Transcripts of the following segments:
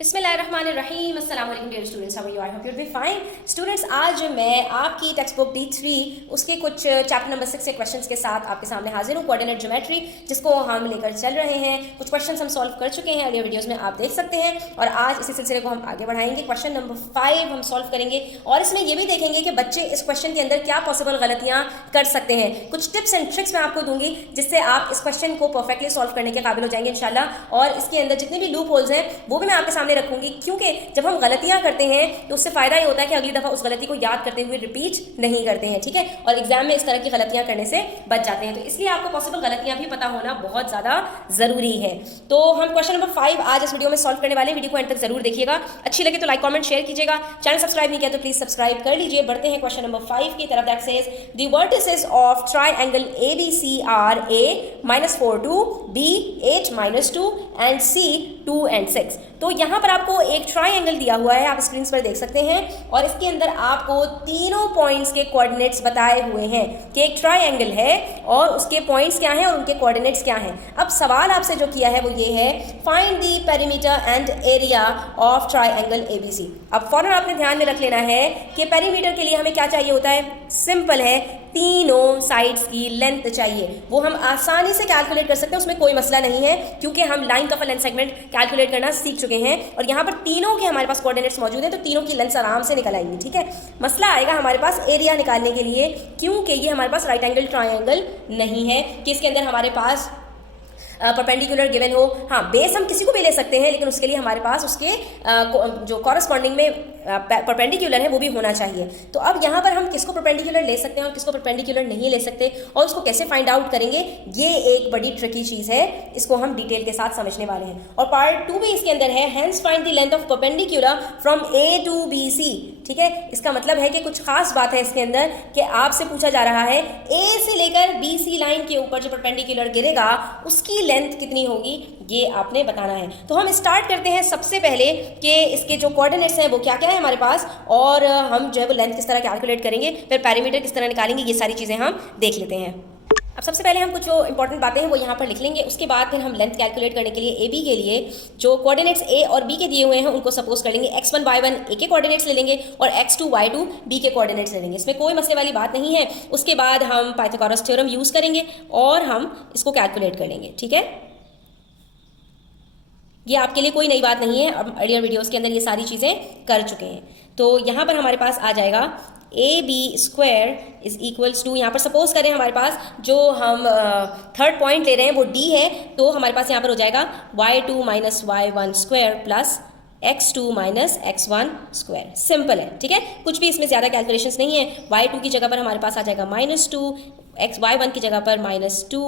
बिस्मिल्लाहिर्रहमानिर्रहीम अस्सलाम वालेकुम dear students, how are you? I hope you will be fine. Students, आज मैं आपकी टेक्स्ट बुक D3 उसके कुछ चैप्टर नंबर 6 के क्वेश्चंस के साथ आपके सामने हाजिर हूँ। कोऑर्डिनेट ज्योमेट्री जिसको हम लेकर चल रहे हैं, कुछ क्वेश्चंस हम सॉल्व कर चुके हैं, ऑडियो वीडियोस में आप देख सकते हैं, और आज इसी सिलसिले को हम आगे बढ़ाएंगे। क्वेश्चन नंबर 5 हम सॉल्व करेंगे और इसमें यह भी देखेंगे कि बच्चे इस क्वेश्चन के अंदर क्या पॉसिबल गलतियाँ कर सकते हैं। कुछ टिप्स एंड ट्रिक्स मैं आपको दूंगी जिससे आप इस क्वेश्चन को परफेक्टली सॉल्व करने के काबिल हो जाएंगे इंशाल्लाह। और इसके अंदर जितने भी लूप होल्स हैं वो भी मैं आपके सामने रखूंगी, क्योंकि जब हम गलतियां करते हैं तो उससे फायदा ये होता है कि अगली दफा उस गलती को याद करते हुए रिपीट नहीं करते हैं, ठीक है, और एग्जाम में इस तरह की गलतियां करने से बच जाते हैं। तो इसलिए आपको पॉसिबल गलतियां भी पता होना बहुत ज्यादा जरूरी है। तो हम क्वेश्चन नंबर 5 आज इस वीडियो में सॉल्व करने वाले हैं। वीडियो को एंड तक जरूर देखिएगा, अच्छी लगे तो लाइक कमेंट शेयर कीजिएगा, चैनल सब्सक्राइब नहीं किया तो प्लीज सब्सक्राइब कर लीजिए। बढ़ते हैं क्वेश्चन नंबर 5 की तरफ। That says the vertices of triangle ABC are A -4 2, B 8 -2 and C 2 and 6। तो यहाँ पर आपको एक ट्रायंगल दिया हुआ है, आप स्क्रीन पर देख सकते हैं, और इसके अंदर आपको तीनों पॉइंट्स के कोऑर्डिनेट्स बताए हुए हैं कि एक ट्रायंगल है और उसके पॉइंट्स क्या हैं और उनके कोऑर्डिनेट्स क्या हैं। अब सवाल आपसे जो किया है वो ये है, find the perimeter and area of triangle ABC। अब फौरन आपने ध्यान में रख लेना है कि पेरीमीटर के लिए हमें क्या चाहिए होता है, सिंपल है, तीनों साइड्स की लेंथ चाहिए। वो हम आसानी से कैलकुलेट कर सकते हैं, उसमें कोई मसला नहीं है, क्योंकि हम line couple length segment calculate करना सीख चुके हैं और यहाँ पर तीनों के हमारे पास कोऑर्डिनेट्स मौजूद हैं, तो तीनों की लेंथ आराम से निकल आएंगी, ठीक है। मसला आएगा हमारे पास एरिया निकालने के लिए, क्योंकि ये हमारे पास राइट एंगल ट्रायंगल नहीं है कि इसके अंदर हमारे पास परपेंडिकुलर गिवन हो। हाँ, बेस हम किसी को भी ले सकते हैं, लेकिन उसके लिए हमारे पास उसके जो कॉरस्पॉन्डिंग में परपेंडिकुलर है वो भी होना चाहिए। तो अब यहाँ पर हम किसको परपेंडिकुलर ले सकते हैं और किसको परपेंडिकुलर नहीं ले सकते, और उसको कैसे फाइंड आउट करेंगे, ये एक बड़ी ट्रिकी चीज़ है, इसको हम डिटेल के साथ समझने वाले हैं। और पार्ट 2 भी इसके अंदर है, hence find the length of perpendicular from A to BC। ठीक है, इसका मतलब है कि कुछ खास बात है इसके अंदर कि आपसे पूछा जा रहा है A से लेकर BC लाइन के ऊपर जो परपेंडिकुलर गिरेगा उसकी लेंथ कितनी होगी, ये आपने बताना है। तो हम स्टार्ट करते हैं सबसे पहले कि इसके जो कोऑर्डिनेट्स हैं वो क्या क्या है हमारे पास, और हम जो है वो लेंथ किस तरह कैलकुलेट करेंगे, फिर पैरामीटर किस तरह निकालेंगे, ये सारी चीज़ें हम देख लेते हैं। अब सबसे पहले हम कुछ जो इंपॉर्टेंट बातें हैं वो यहाँ पर लिख लेंगे, उसके बाद फिर हम लेंथ कैलकुलेट करने के लिए AB के लिए जो कोऑर्डिनेट्स A और B के दिए हुए हैं उनको सपोज कर लेंगे। x1 y1 A के कोऑर्डिनेट्स ले लेंगे और x2 y2 B के कोऑर्डिनेट्स ले लेंगे, इसमें कोई मसले वाली बात नहीं है। उसके बाद हम पाइथागोरस थ्योरम यूज़ करेंगे और हम इसको कैलकुलेट कर लेंगे, ठीक है। ये आपके लिए कोई नई बात नहीं है, अब अर्लियर वीडियोस के अंदर ये सारी चीज़ें कर चुके हैं। तो यहाँ पर हमारे पास आ जाएगा AB² इज इक्वल्स टू, यहाँ पर सपोज करें हमारे पास जो हम थर्ड पॉइंट ले रहे हैं वो D है, तो हमारे पास यहाँ पर हो जाएगा y2 - y1² plus x2 - x1²। Simple है, ठीक है, कुछ भी इसमें ज़्यादा कैलकुलेशंस नहीं है। y2 की जगह पर हमारे पास आ जाएगा -2, y1 की जगह पर -2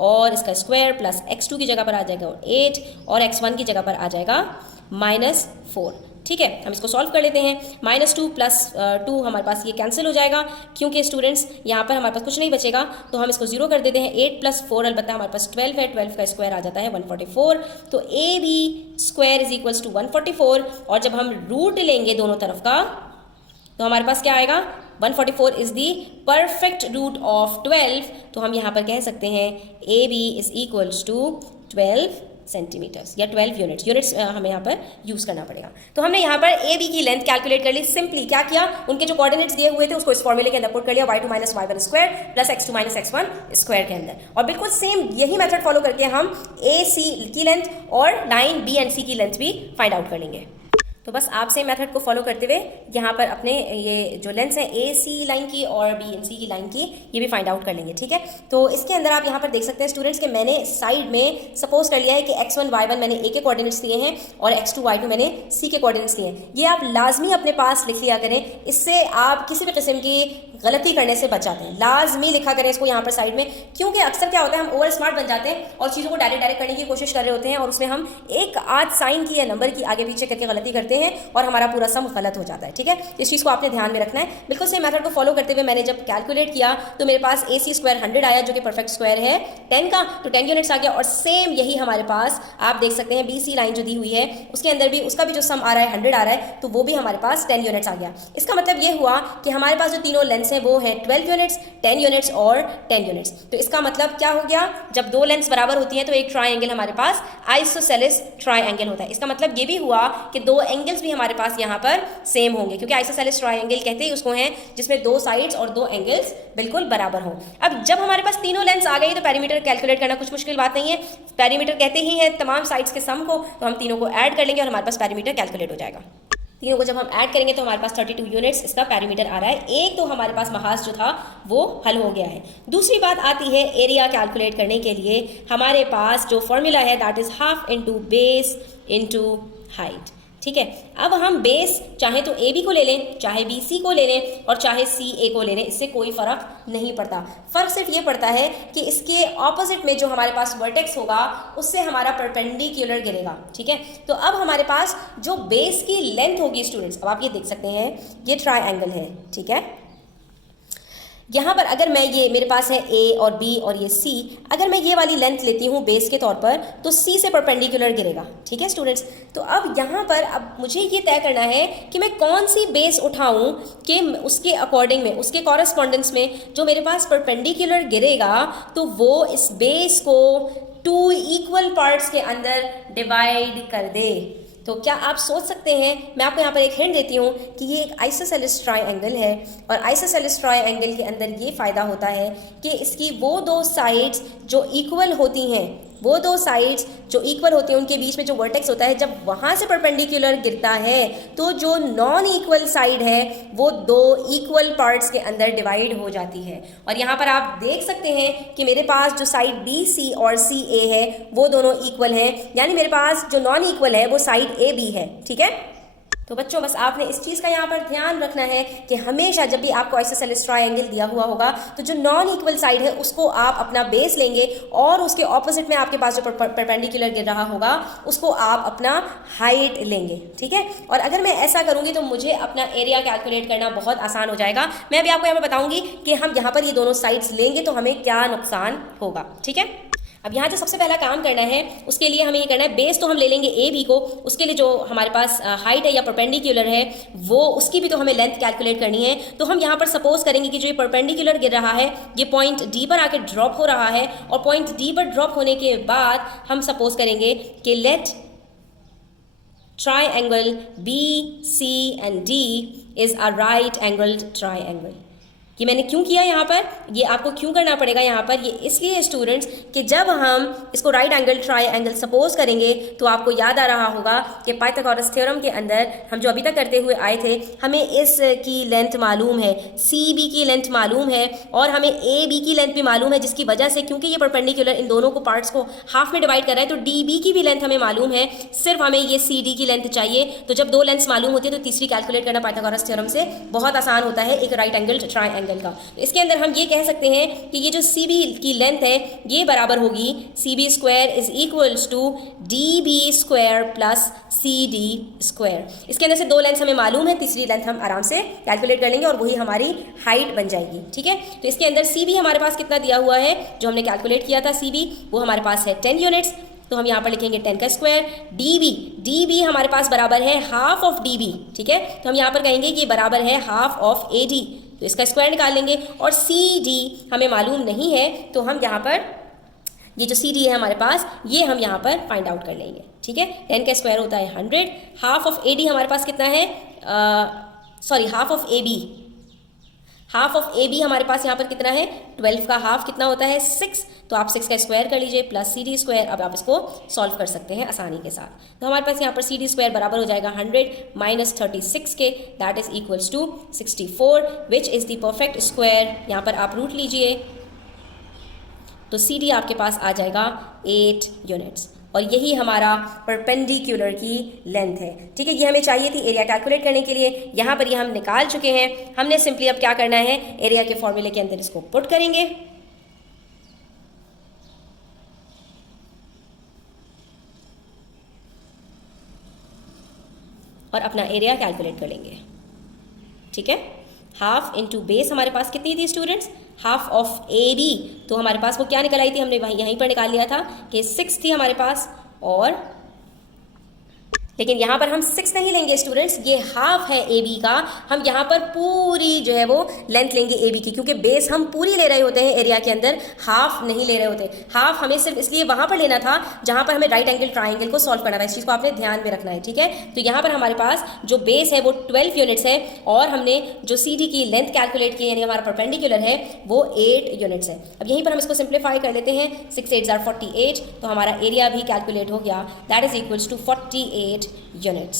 और इसका स्क्वायर प्लस x2 की जगह पर आ जाएगा 8 और x1 की जगह पर आ जाएगा -4। ठीक है, हम इसको सॉल्व कर लेते हैं। -2 + 2 हमारे पास ये कैंसिल हो जाएगा, क्योंकि स्टूडेंट्स यहाँ पर हमारे पास कुछ नहीं बचेगा, तो हम इसको 0 कर देते हैं। 8 + 4 अलबत्ता हमारे पास 12 है, 12 का स्क्वायर आ जाता है 144। तो AB² इज इक्वल्स टू 144, और जब हम रूट लेंगे दोनों तरफ का तो हमारे पास क्या आएगा, 144 is the perfect root of 12। तो हम यहाँ पर कह सकते हैं AB is equals to 12 centimetres या 12 यूनिट्स हमें यहाँ पर यूज़ करना पड़ेगा। तो हमने यहाँ पर AB की लेंथ कैलकुलेट कर ली। सिंपली क्या किया, उनके जो कोऑर्डिनेट्स दिए हुए थे उसको इस फॉर्मूले के अंदर पुट कर लिया, y2 - y1² plus x2 - x1² के अंदर, और बिल्कुल सेम यही मेथड फॉलो करके हम AC की लेंथ और लाइन B एंड C की लेंथ भी फाइंड आउट कर लेंगे। तो बस आप सेम मेथड को फॉलो करते हुए यहाँ पर अपने ये जो लेंथ है AC लाइन की और B and C की लाइन की, ये भी फाइंड आउट कर लेंगे, ठीक है। तो इसके अंदर आप यहाँ पर देख सकते हैं स्टूडेंट्स कि मैंने साइड में सपोज कर लिया है कि x1 y1 मैंने A के कोऑर्डिनेट्स दिए हैं और x2 y2 मैंने C के कोऑर्डिनेट्स दिए हैं। ये आप लाजमी अपने पास लिख लिया करें, इससे आप किसी भी किस्म की गलती करने से बच जाते हैं। लाजमी लिखा करें इसको यहाँ पर साइड में, क्योंकि अक्सर क्या होता है हम ओवर स्मार्ट बन जाते हैं और चीज़ों को डायरेक्ट करने की कोशिश कर रहे होते हैं और उसमें हम एक आध साइन की या नंबर की आगे पीछे करके गलती करते हैं, हैं और हमारा पूरा सम गलत हो जाता है। ठीक है, इस चीज़ को आपने ध्यान में रखना है। बिल्कुल सेम मेथड को फॉलो करते हुए मैंने जब कैलकुलेट किया तो मेरे पास AC स्क्वायर 100 आया, जो कि परफेक्ट स्क्वायर है 10 का, तो 10 यूनिट्स आ गया। और सेम यही हमारे पास आप देख सकते हैं BC लाइन जो दी हुई है उसके अंदर भी उसका भी जो सम आ रहा है 100 आ रहा है, तो वो भी हमारे पास 10 यूनिट्स आ गया। इसका मतलब ये हुआ कि हमारे पास जो तीनों लेंथ्स हैं वो है 12 यूनिट्स, 10 यूनिट्स और 10 यूनिट्स। तो इसका मतलब क्या हो गया, जब दो लेंथ्स बराबर होती हैं तो एक ट्राइंगल हमारे पास आइसोसेलेस ट्राइंगल होता है। इसका मतलब ये भी हुआ कि दो एंगल्स भी हमारे पास यहाँ पर सेम होंगे, क्योंकि आइसोसेलेस ट्राइंगल कहते ही उसको हैं जिसमें दो साइड्स और दो एंगल्स बिल्कुल बराबर हो। अब जब हमारे पास तीनों लेंथ्स आ गई तो पेरीमीटर कैलकुलेट करना कुछ मुश्किल बात नहीं है। पेरीमीटर कहते ही है तमाम साइड्स के सम को, तो हम तीनों को ऐड कर लेंगे और हमारे पास पेरीमीटर कैलकुलेट हो जाएगा। तीनों को जब हम ऐड करेंगे तो हमारे पास 32 यूनिट्स इसका पेरीमीटर आ रहा है। एक तो हमारे पास महाज जो था वो हल हो गया है। दूसरी बात आती है एरिया कैलकुलेट करने के लिए हमारे पास जो फॉर्मूला है that is half into base into height. ठीक है, अब हम बेस चाहे तो AB को ले लें, चाहे BC को ले लें और चाहे CA को ले लें, इससे कोई फर्क नहीं पड़ता। फर्क सिर्फ ये पड़ता है कि इसके ऑपोजिट में जो हमारे पास वर्टेक्स होगा उससे हमारा परपेंडिकुलर गिरेगा। ठीक है, तो अब हमारे पास जो बेस की लेंथ होगी स्टूडेंट्स, अब आप ये देख सकते हैं ये ट्राइंगल है। ठीक है, यहाँ पर अगर मैं ये मेरे पास है A और B और ये C, अगर मैं ये वाली लेंथ लेती हूँ बेस के तौर पर तो C से परपेंडिकुलर गिरेगा। ठीक है स्टूडेंट्स, तो अब यहाँ पर अब मुझे ये तय करना है कि मैं कौन सी बेस उठाऊँ कि उसके अकॉर्डिंग में उसके कॉरस्पॉन्डेंस में जो मेरे पास परपेंडिकुलर गिरेगा तो वो इस बेस को 2 इक्वल पार्ट्स के अंदर डिवाइड कर दे। तो क्या आप सोच सकते हैं, मैं आपको यहाँ पर एक हिंट देती हूँ कि ये एक आइसोसेलेस ट्राइंगल है और आइसोसेलेस ट्राइंगल के अंदर ये फ़ायदा होता है कि इसकी वो दो साइड्स जो इक्वल होती हैं, वो दो साइड्स जो इक्वल होते हैं उनके बीच में जो वर्टेक्स होता है जब वहाँ से परपेंडिकुलर गिरता है तो जो नॉन इक्वल साइड है वो दो इक्वल पार्ट्स के अंदर डिवाइड हो जाती है। और यहाँ पर आप देख सकते हैं कि मेरे पास जो साइड BC और CA है वो दोनों इक्वल हैं, यानी मेरे पास जो नॉन इक्वल है वो साइड AB है। ठीक है, तो बच्चों बस आपने इस चीज़ का यहाँ पर ध्यान रखना है कि हमेशा जब भी आपको आइसोसेलेस ट्राइंगल दिया हुआ होगा तो जो नॉन इक्वल साइड है उसको आप अपना बेस लेंगे और उसके ऑपोजिट में आपके पास जो परपेंडिकुलर गिर रहा होगा उसको आप अपना हाइट लेंगे। ठीक है, और अगर मैं ऐसा करूँगी तो मुझे अपना एरिया कैलकुलेट करना बहुत आसान हो जाएगा। मैं अभी आपको यहाँ पर बताऊँगी कि हम यहाँ पर ये दोनों साइड्स लेंगे तो हमें क्या नुकसान होगा। ठीक है, अब यहाँ जो सबसे पहला काम करना है उसके लिए हमें ये करना है, बेस तो हम ले लेंगे AB को, उसके लिए जो हमारे पास हाइट है या परपेंडिकुलर है वो उसकी भी तो हमें लेंथ कैलकुलेट करनी है। तो हम यहाँ पर सपोज करेंगे कि जो ये परपेंडिकुलर गिर रहा है ये पॉइंट D पर आके ड्रॉप हो रहा है और पॉइंट D पर ड्रॉप होने के बाद हम सपोज करेंगे कि let triangle BC and D is a right angled triangle. ये मैंने क्यों किया यहाँ पर, ये आपको क्यों करना पड़ेगा यहाँ पर, ये इसलिए स्टूडेंट्स कि जब हम इसको राइट एंगल ट्राइंगल सपोज करेंगे तो आपको याद आ रहा होगा कि पाइथागोरस थ्योरम के अंदर हम जो अभी तक करते हुए आए थे, हमें इस की लेंथ मालूम है, CB की लेंथ मालूम है और हमें AB की लेंथ भी मालूम है, जिसकी वजह से क्योंकि ये परपेंडिकुलर इन दोनों को पार्ट्स को हाफ में डिवाइड कर रहा है तो DB की भी लेंथ हमें मालूम है, सिर्फ हमें ये CD की लेंथ चाहिए। तो जब दो लेंथ्स मालूम होती है तो तीसरी कैलकुलेट करना पाइथागोरस थ्योरम से बहुत आसान होता है एक राइट एंगल ट्राइंगल का। तो इसके अंदर हम ये कह सकते हैं कि ये जो CB की लेंथ है ये बराबर होगी CB square is equals to DB square plus CD square. इसके अंदर से दो लेंथ हमें मालूम है, तीसरी लेंथ हम आराम से कैलकुलेट कर लेंगे और वही हमारी हाइट बन जाएगी। ठीक है, तो इसके अंदर CB हमारे पास कितना दिया हुआ है जो हमने कैलकुलेट किया था CB, वो हमारे पास है 10 यूनिट्स। तो हम यहाँ पर लिखेंगे 10 का स्क्वायर। DB हमारे पास बराबर है हाफ ऑफ DB। ठीक है, तो हम यहाँ पर कहेंगे कि बराबर है हाफ ऑफ AD, तो इसका स्क्वायर निकाल लेंगे। और CD हमें मालूम नहीं है तो हम यहाँ पर ये जो CD है हमारे पास ये हम यहाँ पर फाइंड आउट कर लेंगे। ठीक है, 10 का स्क्वायर होता है 100, हाफ ऑफ AD हमारे पास कितना है, sorry half of AB, half of AB हमारे पास यहाँ पर कितना है, 12 का हाफ कितना होता है 6, तो आप 6 का स्क्वायर कर लीजिए प्लस CD स्क्वायर। अब आप इसको सॉल्व कर सकते हैं आसानी के साथ। तो हमारे पास यहाँ पर CD स्क्वायर बराबर हो जाएगा 100 माइनस 36 के, that is equals to 64 which is the perfect square. यहाँ पर आप रूट लीजिए तो CD आपके पास आ जाएगा 8 यूनिट्स और यही हमारा परपेंडिकुलर की लेंथ है। ठीक है, ये हमें चाहिए थी एरिया कैलकुलेट करने के लिए, यहाँ पर ये हम निकाल चुके हैं। हमने सिंपली अब क्या करना है, एरिया के फॉर्मूले के अंदर इसको पुट करेंगे। और अपना एरिया कैलकुलेट कर लेंगे। ठीक है, हाफ इंटू बेस हमारे पास कितनी थी students, half of A B, तो हमारे पास वो क्या निकल आई थी, हमने वहीं यहीं पर निकाल लिया था कि 6 थी हमारे पास, और लेकिन यहाँ पर हम 6 नहीं लेंगे स्टूडेंट्स, ये हाफ है ए बी का, हम यहाँ पर पूरी जो है वो लेंथ लेंगे ए बी की, क्योंकि बेस हम पूरी ले रहे होते हैं एरिया के अंदर, हाफ नहीं ले रहे होते। हाफ हमें सिर्फ इसलिए वहाँ पर लेना था जहाँ पर हमें राइट एंगल ट्राइंगल को सॉल्व करना था, इस चीज़ को आपने ध्यान में रखना है। ठीक है, तो यहाँ पर हमारे पास जो बेस है वो 12 यूनिट्स है, और हमने जो सी डी की लेंथ कैलकुलेट की यानी हमारा परपेंडिकुलर है वो 8 यूनिट्स है। अब यहीं पर हम इसको सिंप्लीफाई कर लेते हैं, 6 8 are 48, तो हमारा एरिया भी कैलकुलेट हो गया, that is equals to 48 units.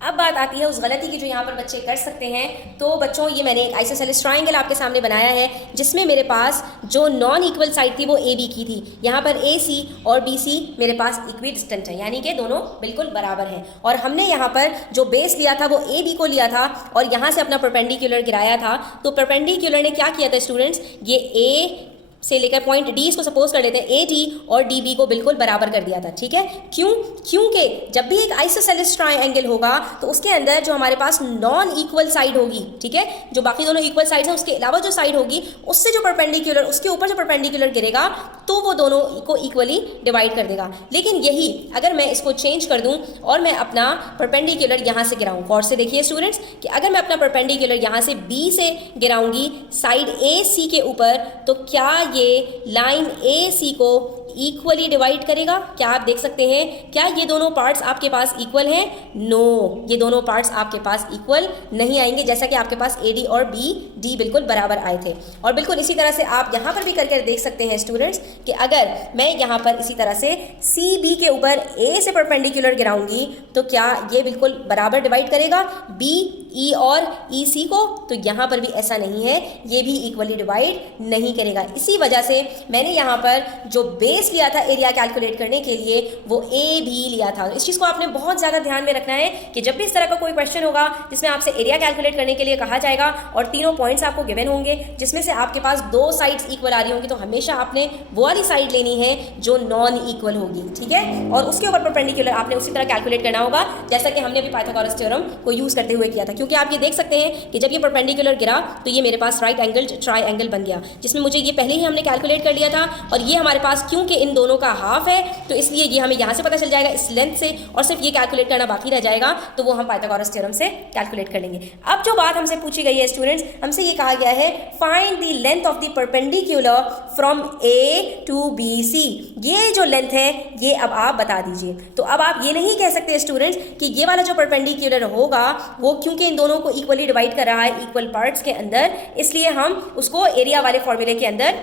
अब बात आती है उस गलती की जो यहाँ पर बच्चे कर सकते हैं। तो बच्चों, ये मैंने एक आइसोसेलेस ट्राइंगल आपके सामने बनाया है, जिसमें मेरे पास जो नॉन इक्वल साइड थी वो ए बी की थी। यहाँ पर ए सी और बी सी मेरे पास इक्वी डिस्टेंट है, यानी कि दोनों बिल्कुल बराबर हैं। और हमने यहाँ पर जो बेस लिया था वो ए बी को लिया था, और यहाँ से अपना परपेंडिकुलर गिराया था। तो परपेंडिकुलर ने क्या किया था स्टूडेंट्स, ये ए से लेकर पॉइंट डी, इसको सपोज कर लेते हैं ए डी और डी बी को बिल्कुल बराबर कर दिया था। ठीक है, क्यों, क्योंकि जब भी एक आइसोसेलेस ट्राइंगल होगा तो उसके अंदर जो हमारे पास नॉन इक्वल साइड होगी, ठीक है, जो बाकी दोनों इक्वल साइड्स हैं उसके अलावा जो साइड होगी उससे जो परपेंडिकुलर, उसके ऊपर जो परपेंडिकुलर गिरेगा तो वो दोनों को इक्वली डिवाइड कर देगा। लेकिन यही अगर मैं इसको चेंज कर दूं और मैं अपना परपेंडिकुलर यहाँ से गिराऊं, गौर से देखिए स्टूडेंट्स कि अगर मैं अपना परपेंडिकुलर यहाँ से बी से गिराऊंगी साइड ए सी के ऊपर, तो क्या ये लाइन ए सी को इक्वली डिवाइड करेगा? क्या आप देख सकते हैं, क्या ये दोनों पार्ट्स आपके पास इक्वल हैं? नो, ये दोनों पार्ट्स आपके पास इक्वल नहीं आएंगे, जैसा कि आपके पास ए डी और बी डी बिल्कुल बराबर आए थे। और बिल्कुल इसी तरह से आप यहाँ पर भी करके देख सकते हैं स्टूडेंट्स कि अगर मैं यहाँ पर इसी तरह से सी बी के ऊपर ए से परपेंडिकुलर गिराऊंगी तो क्या ये बिल्कुल बराबर डिवाइड करेगा बी ई और ई सी को? तो यहाँ पर भी ऐसा नहीं है, ये भी इक्वली डिवाइड नहीं करेगा। इसी वजह से मैंने यहाँ पर जो बेस लिया था एरिया कैलकुलेट करने के लिए वो ए बी लिया था। इस चीज़ को आपने बहुत ज़्यादा ध्यान में रखना है कि जब भी इस तरह का कोई क्वेश्चन होगा जिसमें आपसे एरिया कैलकुलेट करने के लिए कहा जाएगा और तीनों पॉइंट्स आपको गिवन होंगे जिसमें से आपके पास दो साइड्स इक्वल आ रही होंगी, तो हमेशा आपने वो वाली साइड लेनी है जो नॉन इक्वल होगी। ठीक है, और उसके ऊपर परपेंडिकुलर आपने उसी तरह कैलकुलेट करना होगा जैसा कि हमने अभी पाइथागोरस थ्योरम को यूज़ करते हुए किया था। क्योंकि आप ये देख सकते हैं कि जब ये परपेंडिकुलर गिरा तो ये मेरे पास राइट एंगल ट्राइंगल बन गया, जिसमें मुझे ये पहले ही हमने कैलकुलेट कर लिया था, और ये हमारे पास क्योंकि इन दोनों का हाफ है तो इसलिए ये हमें यहाँ से पता चल जाएगा इस लेंथ से, और सिर्फ ये कैलकुलेट करना बाकी रह जाएगा, तो वो हम पाइथागोरस थ्योरम से कैलकुलेट कर लेंगे। अब जो बात हमसे पूछी गई है स्टूडेंट्स, हमसे ये कहा गया है find the length of the perpendicular from A to B C. ये जो लेंथ है ये अब आप बता दीजिए। तो अब आप ये नहीं कह सकते स्टूडेंट्स कि ये वाला जो परपेंडिकुलर होगा वो क्योंकि इन दोनों को इक्वली डिवाइड कर रहा है इक्वल पार्ट्स के अंदर, इसलिए हम उसको एरिया वाले फॉर्मूले के अंदर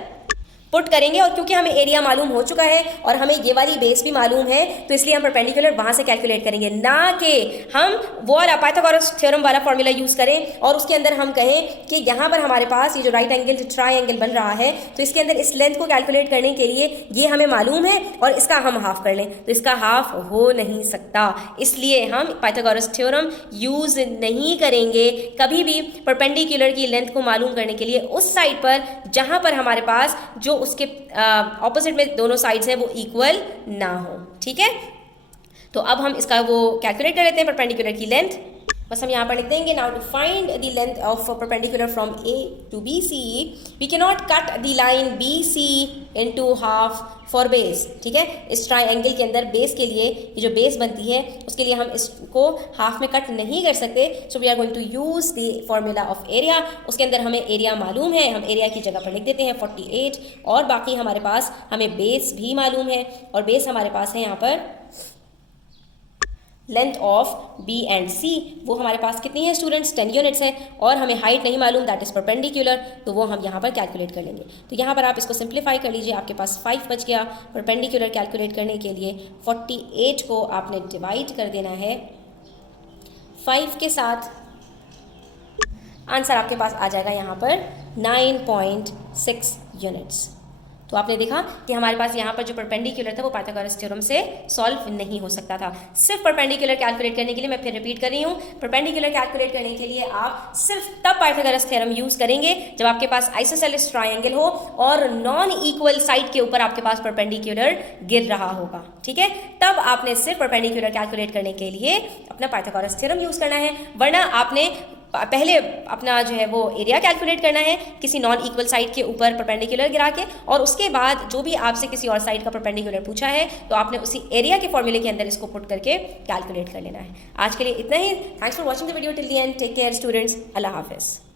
पुट करेंगे, और क्योंकि हमें एरिया मालूम हो चुका है और हमें ये वाली बेस भी मालूम है तो इसलिए हम परपेंडिकुलर वहां से कैलकुलेट करेंगे, ना कि हम वो वाला पाइथागोरस थ्योरम वाला फॉर्मूला यूज करें और उसके अंदर हम कहें कि यहाँ पर हमारे पास ये जो राइट एंगल ट्राइंगल बन रहा है तो इसके अंदर इस लेंथ को कैलकुलेट करने के लिए ये हमें मालूम है और इसका हम हाफ कर लें, तो इसका हाफ हो नहीं सकता। इसलिए हम पाइथागोरस थ्योरम यूज नहीं करेंगे कभी भी परपेंडिकुलर की लेंथ को मालूम करने के लिए उस साइड पर जहां पर हमारे पास जो उसके ऑपोजिट में दोनों साइड्स हैं वो इक्वल ना हो। ठीक है, तो अब हम इसका वो कैलकुलेट कर लेते हैं परपेंडिकुलर की लेंथ। बस हम यहाँ पर लिख देंगे, now to find the length of perpendicular from A to B C we can not cut the line B C into half for base. ठीक है, इस ट्राइंगल के अंदर बेस के लिए ये जो बेस बनती है उसके लिए हम इसको हाफ में कट नहीं कर सकते, so we are going to use the formula of area. उसके अंदर हमें एरिया मालूम है, हम एरिया की जगह पर लिख देते हैं 48, और बाकी हमारे पास हमें बेस भी मालूम है, और बेस हमारे पास है यहाँ पर लेंथ ऑफ बी एंड सी, वो हमारे पास कितनी है स्टूडेंट्स 10 यूनिट्स है, और हमें हाइट नहीं मालूम दैट इज परपेंडिकुलर, तो वो हम यहाँ पर कैलकुलेट कर लेंगे। तो यहाँ पर आप इसको सिंप्लीफाई कर लीजिए, आपके पास 5 बच गया। परपेंडिकुलर कैलकुलेट करने के लिए 48 को आपने डिवाइड कर देना है 5 के साथ, आंसर आपके पास आ जाएगा यहाँ पर 9.6 यूनिट्स। तो आपने देखा कि हमारे पास यहाँ पर जो परपेंडिकुलर था वो पाइथागोरस थ्योरम से सॉल्व नहीं हो सकता था। सिर्फ परपेंडिकुलर कैलकुलेट करने के लिए, मैं फिर रिपीट कर रही हूँ, परपेंडिकुलर कैलकुलेट करने के लिए आप सिर्फ तब पाइथागोरस थ्योरम यूज करेंगे जब आपके पास आइसोसेलेस ट्रायंगल हो और नॉन इक्वल साइड के ऊपर आपके पास परपेंडिकुलर गिर रहा होगा, ठीक है, तब आपने सिर्फ परपेंडिकुलर कैलकुलेट करने के लिए अपना पाइथागोरस थ्योरम यूज करना है। वरना आपने पहले अपना जो है वो एरिया कैलकुलेट करना है किसी नॉन इक्वल साइड के ऊपर परपेंडिकुलर गिरा के, और उसके बाद जो भी आपसे किसी और साइड का परपेंडिकुलर पूछा है तो आपने उसी एरिया के फॉर्मूले के अंदर इसको पुट करके कैलकुलेट कर लेना है। आज के लिए इतना ही। Thanks for watching the video till the end. Take care students. अल्लाह हाफिज़।